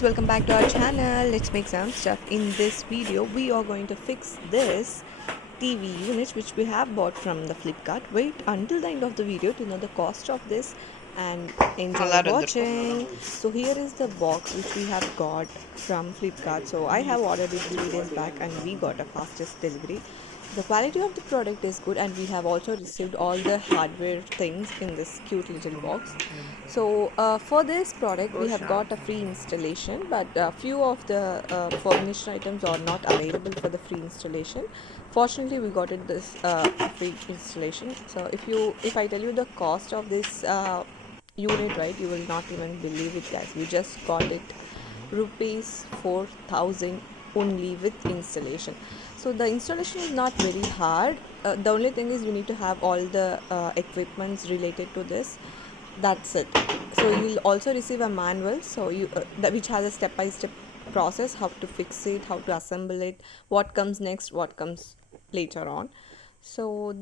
guys, welcome back to our channel. Let's make some stuff. In this video we are going to fix this TV unit which we have bought from the Flipkart. Wait until the end of the video to know the cost of this and enjoy watching. So here is the box which we have got from Flipkart. So I have ordered it 3 days back and we got a fastest delivery. The quality of the product is good and we have also received all the hardware things in this cute little box. So for this product we have got a free installation, but a few of the furnished items are not available for the free installation. Fortunately we got it this free installation. So if I tell you the cost of this unit, right, you will not even believe it, guys. We just got it rupees 4,000 only with installation. So the installation is not very hard. The only thing is you need to have all the equipments related to this. That's it. So you'll also receive a manual, so which has a step-by-step process, how to fix it, how to assemble it, what comes next, what comes later on. So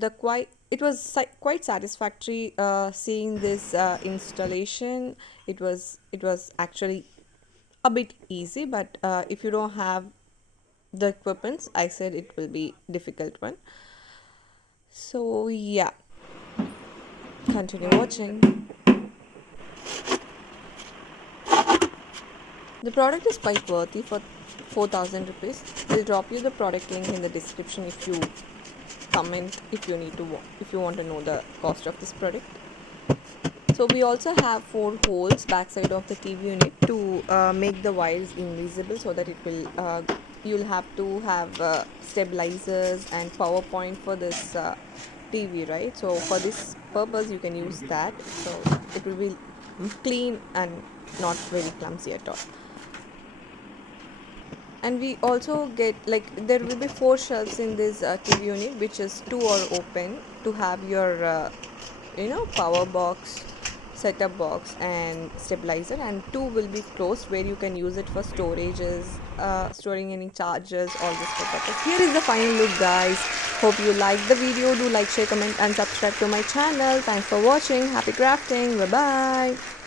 it was quite satisfactory seeing this installation. It was actually a bit easy, but if you don't have the equipments, I said it will be difficult one. So yeah, continue watching. The product is quite worthy for 4,000 rupees. I'll drop you the product link in the description if you comment, if you want to know the cost of this product. So we also have 4 holes backside of the TV unit to make the wires invisible, so that it will you'll have to have stabilizers and power point for this TV, right? So for this purpose you can use that, so it will be clean and not very clumsy at all. And we also get, like, there will be 4 shelves in this TV unit, which is 2 are open to have your power box, setup box and stabilizer, and 2 will be closed where you can use it for storages, storing any chargers, all this purpose. Here is the final look, guys. Hope you liked the video. Do like, share, comment and subscribe to my channel. Thanks for watching. Happy crafting. Bye bye.